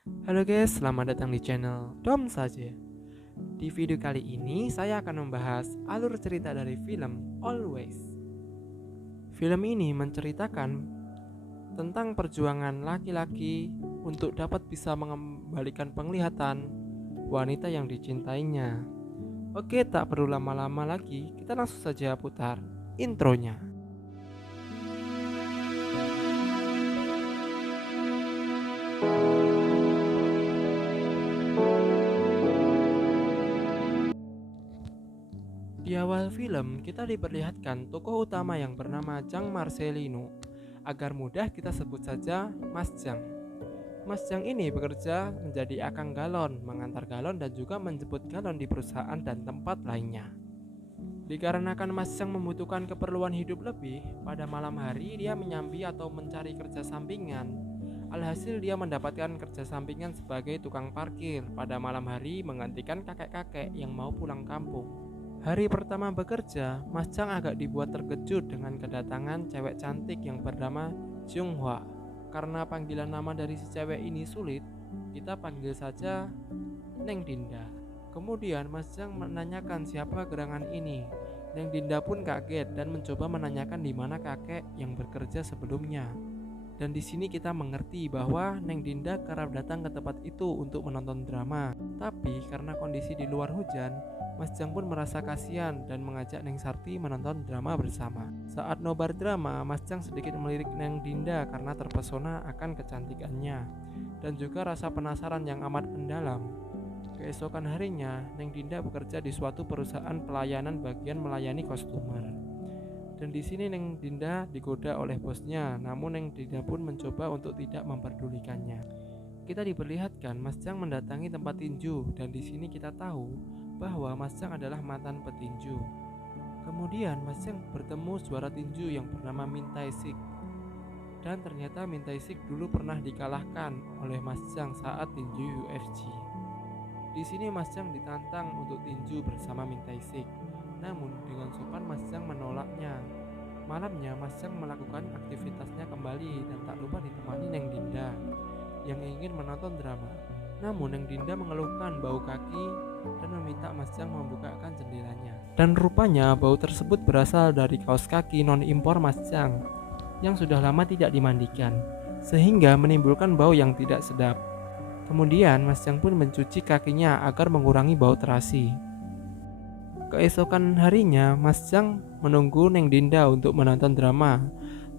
Halo guys, selamat datang di channel Dom saja. Di video kali ini saya akan membahas alur cerita dari film Always. Film ini menceritakan tentang perjuangan laki-laki untuk dapat bisa mengembalikan penglihatan wanita yang dicintainya. Oke, tak perlu lama-lama lagi, kita langsung saja putar intronya. Di awal film, kita diperlihatkan tokoh utama yang bernama Jang Marcelino. Agar mudah kita sebut saja Mas Jang. Mas Jang ini bekerja menjadi akang galon, mengantar galon dan juga menjemput galon di perusahaan dan tempat lainnya. Dikarenakan Mas Jang membutuhkan keperluan hidup lebih, pada malam hari dia menyambi atau mencari kerja sampingan. Alhasil dia mendapatkan kerja sampingan sebagai tukang parkir pada malam hari menggantikan kakek-kakek yang mau pulang kampung. Hari pertama bekerja, Mas Chang agak dibuat terkejut dengan kedatangan cewek cantik yang bernama Jung Hwa. Karena panggilan nama dari si cewek ini sulit, kita panggil saja Neng Dinda. Kemudian Mas Chang menanyakan siapa gerangan ini. Neng Dinda pun kaget dan mencoba menanyakan di mana kakek yang bekerja sebelumnya. Dan di sini kita mengerti bahwa Neng Dinda kerap datang ke tempat itu untuk menonton drama. Tapi karena kondisi di luar hujan, Mas Jang pun merasa kasihan dan mengajak Neng Sarti menonton drama bersama. Saat nobar drama, Mas Jang sedikit melirik Neng Dinda karena terpesona akan kecantikannya dan juga rasa penasaran yang amat mendalam. Keesokan harinya, Neng Dinda bekerja di suatu perusahaan pelayanan bagian melayani kostumer. Dan di sini Neng Dinda digoda oleh bosnya, namun Neng Dinda pun mencoba untuk tidak memperdulikannya. Kita diperlihatkan Mas Jang mendatangi tempat tinju dan di sini kita tahu bahwa Mas Jang adalah mantan petinju. Kemudian Mas Jang bertemu juara tinju yang bernama Min Tai Sik. Dan ternyata Min Tai Sik dulu pernah dikalahkan oleh Mas Jang saat tinju UFC. Di sini Mas Jang ditantang untuk tinju bersama Min Tai Sik. Namun dengan sopan Mas Jang menolaknya. Malamnya Mas Jang melakukan aktivitasnya kembali dan tak lupa ditemani Neng Dinda yang ingin menonton drama. Namun Neng Dinda mengeluhkan bau kaki dan meminta Mas Jang membukakan jendelanya. Dan rupanya bau tersebut berasal dari kaos kaki non impor Mas Jang yang sudah lama tidak dimandikan, sehingga menimbulkan bau yang tidak sedap. Kemudian Mas Jang pun mencuci kakinya agar mengurangi bau terasi. Keesokan harinya, Mas Jang menunggu Neng Dinda untuk menonton drama.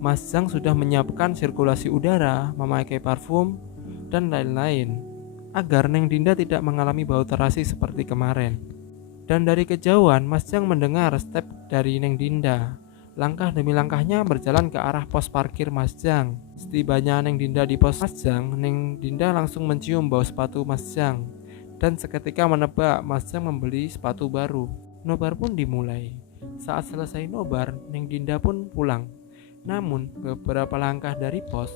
Mas Jang sudah menyiapkan sirkulasi udara, memakai parfum, dan lain-lain agar Neng Dinda tidak mengalami bau terasi seperti kemarin. Dan dari kejauhan, Mas Jang mendengar step dari Neng Dinda. Langkah demi langkahnya berjalan ke arah pos parkir Mas Jang. Setibanya Neng Dinda di pos Mas Jang, Neng Dinda langsung mencium bau sepatu Mas Jang. Dan seketika menebak, Mas Jang membeli sepatu baru. Nobar pun dimulai. Saat selesai nobar, Neng Dinda pun pulang. Namun, beberapa langkah dari pos,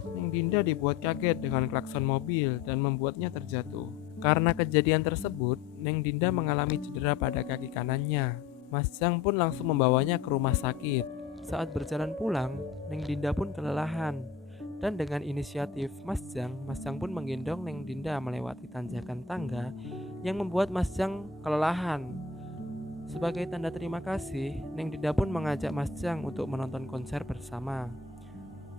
Neng Dinda dibuat kaget dengan klakson mobil dan membuatnya terjatuh. Karena kejadian tersebut, Neng Dinda mengalami cedera pada kaki kanannya. Mas Jang pun langsung membawanya ke rumah sakit. Saat berjalan pulang, Neng Dinda pun kelelahan. Dan dengan inisiatif Mas Jang pun menggendong Neng Dinda melewati tanjakan tangga yang membuat Mas Jang kelelahan. Sebagai tanda terima kasih, Neng Dinda pun mengajak Mas Jang untuk menonton konser bersama.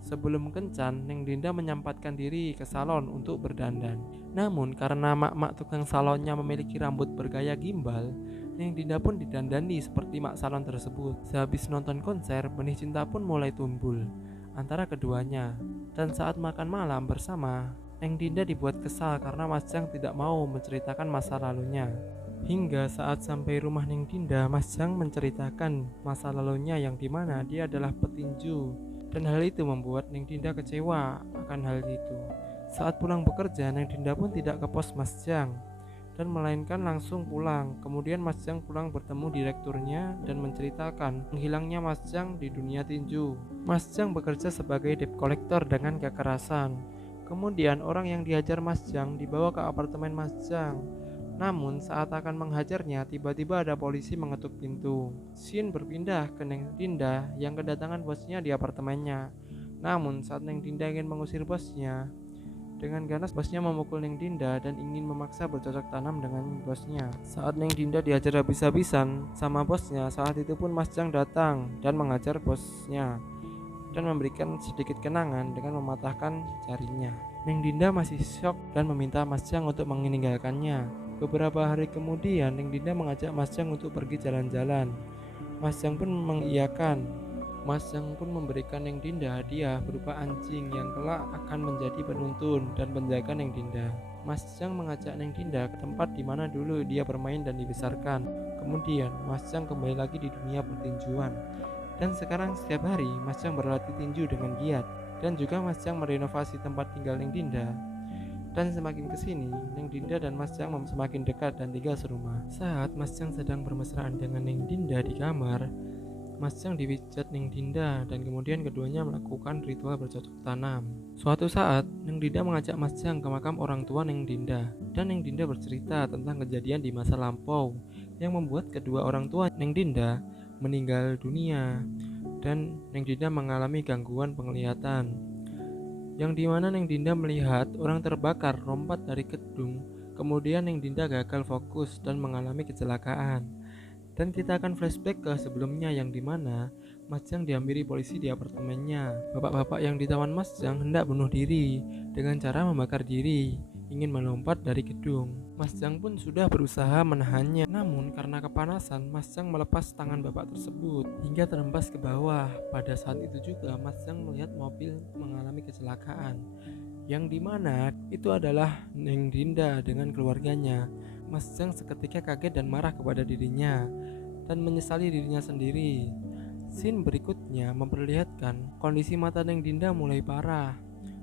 Sebelum kencan, Neng Dinda menyempatkan diri ke salon untuk berdandan. Namun karena mak-mak tukang salonnya memiliki rambut bergaya gimbal, Neng Dinda pun didandani seperti mak salon tersebut. Sehabis nonton konser, benih cinta pun mulai tumbuh antara keduanya. Dan saat makan malam bersama, Neng Dinda dibuat kesal karena Mas Jang tidak mau menceritakan masa lalunya. Hingga saat sampai rumah Neng Dinda, Mas Jang menceritakan masa lalunya yang dimana dia adalah petinju. Dan hal itu membuat Neng Dinda kecewa akan hal itu. Saat pulang bekerja, Neng Dinda pun tidak ke pos Mas Jang dan melainkan langsung pulang. Kemudian Mas Jang pulang bertemu direkturnya dan menceritakan menghilangnya Mas Jang di dunia tinju. Mas Jang bekerja sebagai debt collector dengan kekerasan. Kemudian orang yang dihajar Mas Jang dibawa ke apartemen Mas Jang. Namun saat akan menghajarnya, tiba-tiba ada polisi mengetuk pintu. Scene berpindah ke Neng Dinda yang kedatangan bosnya di apartemennya. Namun saat Neng Dinda ingin mengusir bosnya Dengan ganas bosnya memukul Neng Dinda dan ingin memaksa bercocok tanam dengan bosnya. Saat Neng Dinda diajar habis-habisan sama bosnya, saat itu pun Mas Jang datang dan mengajar bosnya dan memberikan sedikit kenangan dengan mematahkan jarinya. Neng Dinda masih syok dan meminta Mas Jang untuk meninggalkannya. Beberapa hari kemudian, Neng Dinda mengajak Mas Jang untuk pergi jalan-jalan. Mas Jang pun mengiyakan. Mas Jang pun memberikan Neng Dinda hadiah berupa anjing yang kelak akan menjadi penuntun dan penjaga Neng Dinda. Mas Jang mengajak Neng Dinda ke tempat di mana dulu dia bermain dan dibesarkan. Kemudian Mas Jang kembali lagi di dunia pertinjuan. Dan sekarang setiap hari Mas Jang berlatih tinju dengan giat. Dan juga Mas Jang merenovasi tempat tinggal Neng Dinda. Dan semakin kesini, Neng Dinda dan Mas Jang semakin dekat dan tinggal serumah. Saat Mas Jang sedang bermesraan dengan Neng Dinda di kamar, Mas Jang dipijat Neng Dinda dan kemudian keduanya melakukan ritual bercocok tanam. Suatu saat, Neng Dinda mengajak Mas Jang ke makam orang tua Neng Dinda. Dan Neng Dinda bercerita tentang kejadian di masa lampau yang membuat kedua orang tua Neng Dinda meninggal dunia. Dan Neng Dinda mengalami gangguan penglihatan. Yang dimana Neng Dinda melihat orang terbakar lompat dari gedung. Kemudian Neng Dinda gagal fokus dan mengalami kecelakaan. Dan kita akan flashback ke sebelumnya yang dimana Mas Jang dihampiri polisi di apartemennya. Bapak-bapak yang ditawan Mas Jang hendak bunuh diri dengan cara membakar diri, ingin melompat dari gedung. Mas Jang pun sudah berusaha menahannya, namun karena kepanasan Mas Jang melepas tangan bapak tersebut hingga terhempas ke bawah. Pada saat itu juga Mas Jang melihat mobil mengalami kecelakaan, yang dimana itu adalah Neng Dinda dengan keluarganya. Mas Jang seketika kaget dan marah kepada dirinya dan menyesali dirinya sendiri. Scene berikutnya memperlihatkan kondisi mata Neng Dinda mulai parah.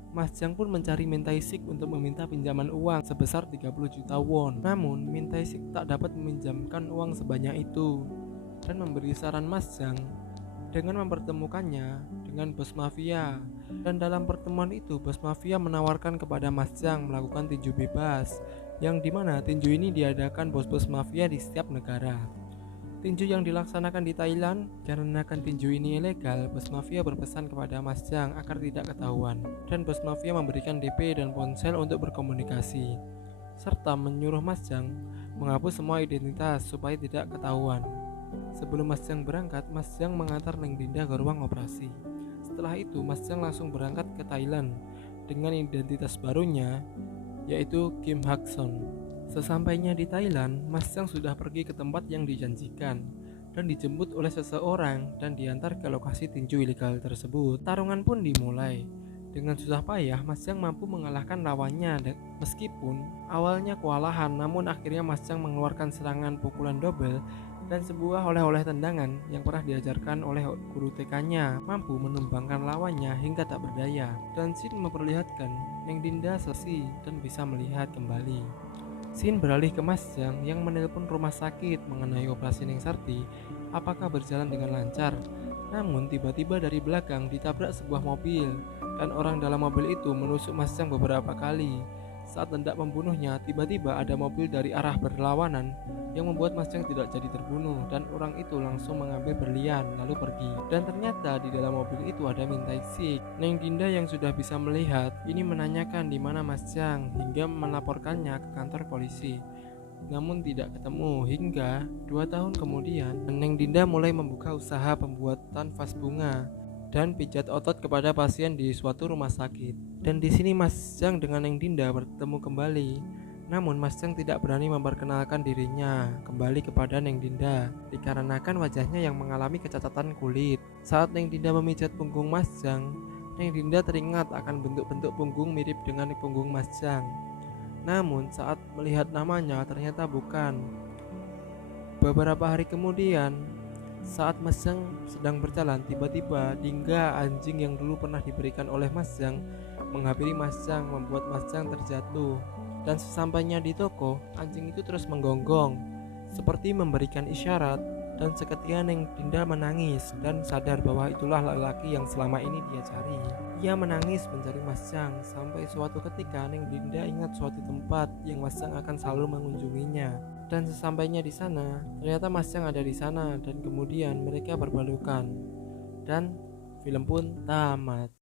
Mas Jang pun mencari Mintaisik untuk meminta pinjaman uang sebesar 30 juta won. Namun Mintaisik tak dapat meminjamkan uang sebanyak itu dan memberi saran Mas Jang dengan mempertemukannya dengan bos mafia. Dan dalam pertemuan itu bos mafia menawarkan kepada Mas Jang melakukan tinju bebas, yang dimana tinju ini diadakan bos-bos mafia di setiap negara. Tinju yang dilaksanakan di Thailand, karena tinju ini ilegal, bos mafia berpesan kepada Mas Jang agar tidak ketahuan, dan bos mafia memberikan DP dan ponsel untuk berkomunikasi, serta menyuruh Mas Jang menghapus semua identitas supaya tidak ketahuan. Sebelum Mas Jang berangkat, Mas Jang mengantar Neng Dinda ke ruang operasi. Setelah itu Mas Jang langsung berangkat ke Thailand dengan identitas barunya, yaitu Kim Hak Son. Sesampainya di Thailand, Mas Jang sudah pergi ke tempat yang dijanjikan dan dijemput oleh seseorang dan diantar ke lokasi tinju ilegal tersebut. Tarungan pun dimulai. Dengan susah payah, Mas Jang mampu mengalahkan lawannya. Meskipun awalnya kewalahan, namun akhirnya Mas Jang mengeluarkan serangan pukulan double dan sebuah oleh-oleh tendangan yang pernah diajarkan oleh guru TK-nya mampu menumbangkan lawannya hingga tak berdaya. Dan scene memperlihatkan Neng Dinda selesai dan bisa melihat kembali. Scene beralih ke Mas Jang yang menelpon rumah sakit mengenai operasi Neng Sarti apakah berjalan dengan lancar. Namun tiba-tiba dari belakang ditabrak sebuah mobil dan orang dalam mobil itu menusuk Mas Jang beberapa kali. Saat hendak membunuhnya, tiba-tiba ada mobil dari arah berlawanan yang membuat Mas Jang tidak jadi terbunuh dan orang itu langsung mengambil berlian lalu pergi. Dan ternyata di dalam mobil itu ada Mintaisik. Neng Dinda yang sudah bisa melihat ini menanyakan di mana Mas Jang hingga melaporkannya ke kantor polisi. Namun tidak ketemu hingga 2 tahun kemudian Neng Dinda mulai membuka usaha pembuatan vas bunga dan pijat otot kepada pasien di suatu rumah sakit. Dan di sini Mas Jang dengan Neng Dinda bertemu kembali. Namun Mas Jang tidak berani memperkenalkan dirinya kembali kepada Neng Dinda dikarenakan wajahnya yang mengalami kecacatan kulit. Saat Neng Dinda memijat punggung Mas Jang, Neng Dinda teringat akan bentuk-bentuk punggung mirip dengan punggung Mas Jang. Namun saat melihat namanya ternyata bukan. Beberapa hari kemudian, saat Mas Jang sedang berjalan, tiba-tiba Dingga, anjing yang dulu pernah diberikan oleh Mas Jang, menghampiri Mas Jang membuat Mas Jang terjatuh. Dan sesampainya di toko, anjing itu terus menggonggong seperti memberikan isyarat. Dan seketika Neng Dinda menangis dan sadar bahwa itulah lelaki yang selama ini dia cari. Ia menangis mencari Mas Jang sampai suatu ketika Neng Dinda ingat suatu tempat yang Mas Jang akan selalu mengunjunginya. Dan sesampainya di sana, ternyata Mas Jang ada di sana dan kemudian mereka berpelukan. Dan film pun tamat.